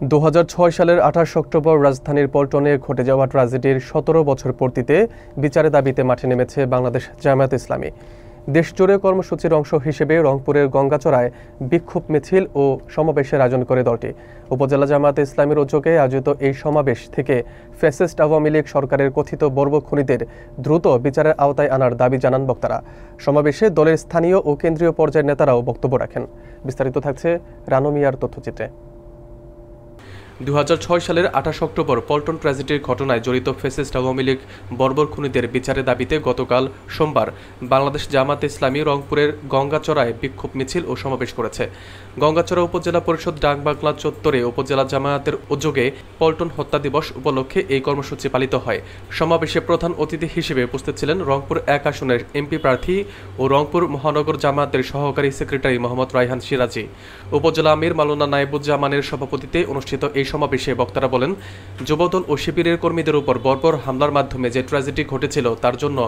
2006 সালের 28 অক্টোবর রাজধানীর পল্টনে ঘটে যাওয়া ট্র্যাজেডির 17 বছর পূর্তিতে বিচারের দাবিতে মাঠে নেমেছে বাংলাদেশ জামায়াত ইসলামী। দেশজুড়ে কর্মসূচির অংশ হিসেবে রংপুরের গঙ্গাচড়ায় বিক্ষোভ মিছিল ও সমাবেশের আয়োজন করে দলটি। উপজেলা জামায়াত ইসলামীর উদ্যোগে আয়োজিত এই সমাবেশ থেকে ফ্যাসিস্ট আওয়ামী লীগ সরকারের কথিত বর্বর খুনিদের দ্রুত বিচারের আওতায় আনার দাবি জানান বক্তারা। সমাবেশে দলের স্থানীয় ও কেন্দ্রীয় পর্যায়ের নেতারাও বক্তব্য রাখেন। বিস্তারিত থাকছে রানু মিয়ার তথ্যচিত্রে। 2006 সালের 28 অক্টোবর পল্টন ট্র্যাজেডির ঘটনায় জড়িত ফ্যাসিস্ট আওয়ামী লীগ বর্বর খুনিদের বিচারের দাবিতে গতকাল সোমবার বাংলাদেশ জামায়াত ইসলামী রংপুরের গঙ্গাচড়ায় বিক্ষোভ মিছিল ও সমাবেশ করেছে। গঙ্গাচড়া উপজেলা পরিষদ ডাকবাংলা চত্বরে উপজেলা জামায়াতের উদ্যোগে পল্টন হত্যা দিবস উপলক্ষে এই কর্মসূচি পালিত হয়। সমাবেশে প্রধান অতিথি হিসেবে উপস্থিত ছিলেন রংপুর 1 আসনের এমপি প্রার্থী ও রংপুর মহানগর জামায়াতের সহকারী সেক্রেটারি মোহাম্মদ রায়হান সিরাজি। উপজেলা আমির মাওলানা নায়েবুজ্জামানের সভাপতিত্বে অনুষ্ঠিত এই সমাবেশে বক্তারা বলেন, যুবদল ও শিবিরের কর্মীদের উপর বর্বর হামলার মাধ্যমে যে ট্র্যাজেডি ঘটেছিল তার জন্য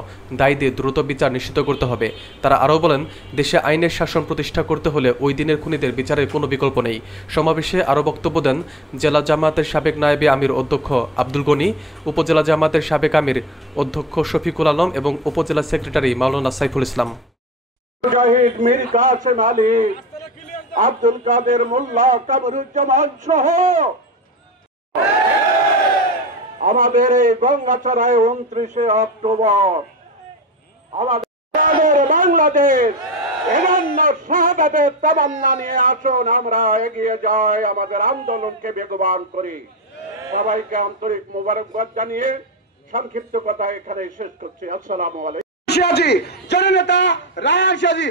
দায়ীদের দ্রুত বিচার নিশ্চিত করতে হবে। তারা আরও বলেন, দেশে আইনের শাসন প্রতিষ্ঠা করতে হলে ওই দিনের খুনিদের বিচারের কোনো বিকল্প নেই। সমাবেশে আরও বক্তব্য দেন জেলা জামায়াতের সাবেক নায়েবে আমির অধ্যক্ষ আব্দুল গনি, উপজেলা জামায়াতের সাবেক আমির অধ্যক্ষ শফিকুল আলম এবং উপজেলা সেক্রেটারি মাওলানা সাইফুল ইসলাম। আব্দুল কাদের মোল্লা, কামরুজ্জামান সহ আমাদের এই গঙ্গাচড়ায় 29 অক্টোবর আমাদের বাংলাদেশ শাহাদাতের তামান্না নিয়ে আসুন, আমরা এগিয়ে যাই, আমাদের আন্দোলনকে বেগবান করি। সবাইকে আন্তরিক মোবারকবাদ জানিয়ে সংক্ষিপ্ত কথা এখানে শেষ করছি। আসসালামু আলাইকুম। জননেতা রায়হান সিরাজি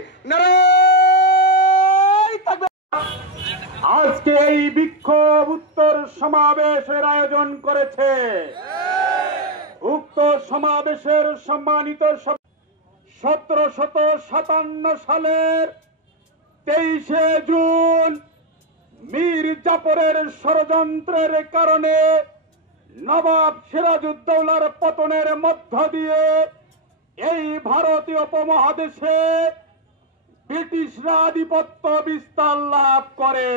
আজকে এই বিক্ষোভ উত্তর সমাবেশের আয়োজন করেছে। উক্ত সমাবেশের সম্মানিত 1757 সালের 23শে জুন মীর জাফরের ষড়যন্ত্রের কারণে নবাব সিরাজউদ্দৌলার পতনের মধ্য দিয়ে এই ভারতীয় উপমহাদেশে ব্রিটিশরা আধিপত্য বিস্তার লাভ করে।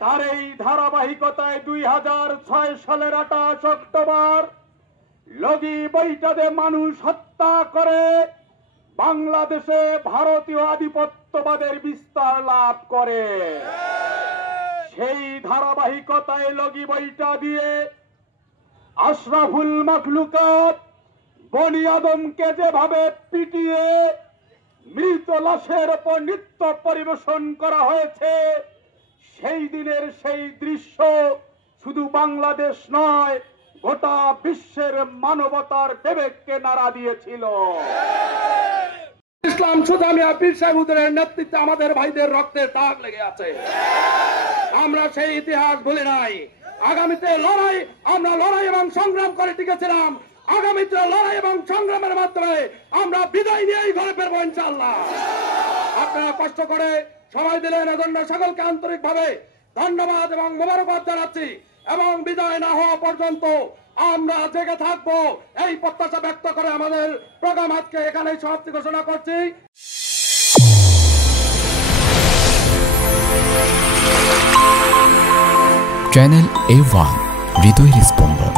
তার এই ধারাবাহিকতায় 2006 সালের 28 অক্টোবর লগি বৈঠাতে মানুষ হত্যা করে বাংলাদেশে ভারতীয় আধিপত্যবাদের বিস্তার লাভ করে। সেই ধারাবাহিকতায় লগি বৈঠা দিয়ে আশরাফুল মাখলুকাত বনি আদমকে যেভাবে পিটিয়ে মৃত লাশের উপর নৃত্য পরিবেশন করা হয়েছে, সেই দিনের সেই দৃশ্য শুধু বাংলাদেশ নয়, গোটা বিশ্বের মানবতার বিবেককে নাড়া দিয়েছিল। ইসলাম সুজামিয়া পীর সাহেবের নেতৃত্বে আমাদের ভাইদের রক্তের দাগ লেগে আছে। আমরা সেই ইতিহাস ভুলে নাই। আগামীতে লড়াই, আমরা লড়াই এবং সংগ্রাম করে টিকেছিলাম। আগামীতে লড়াই এবং সংগ্রামের মাধ্যমে আমরা বিদায় নিয়েই ঘরে ফিরবো ইনশাআল্লাহ। আপনারা কষ্ট করে সময় দিলেন, এজন্য সকলকে আন্তরিকভাবে ধন্যবাদ এবং মোবারকবাদ জানাচ্ছি। এবং বিদায় না হওয়া পর্যন্ত আমরা জেগে থাকবো এই প্রত্যাশা ব্যক্ত করে আমাদের প্রোগ্রাম আজকে এখানেই সমাপ্তি ঘোষণা করছি। চ্যানেল A1 হৃদয়ের স্পন্দন।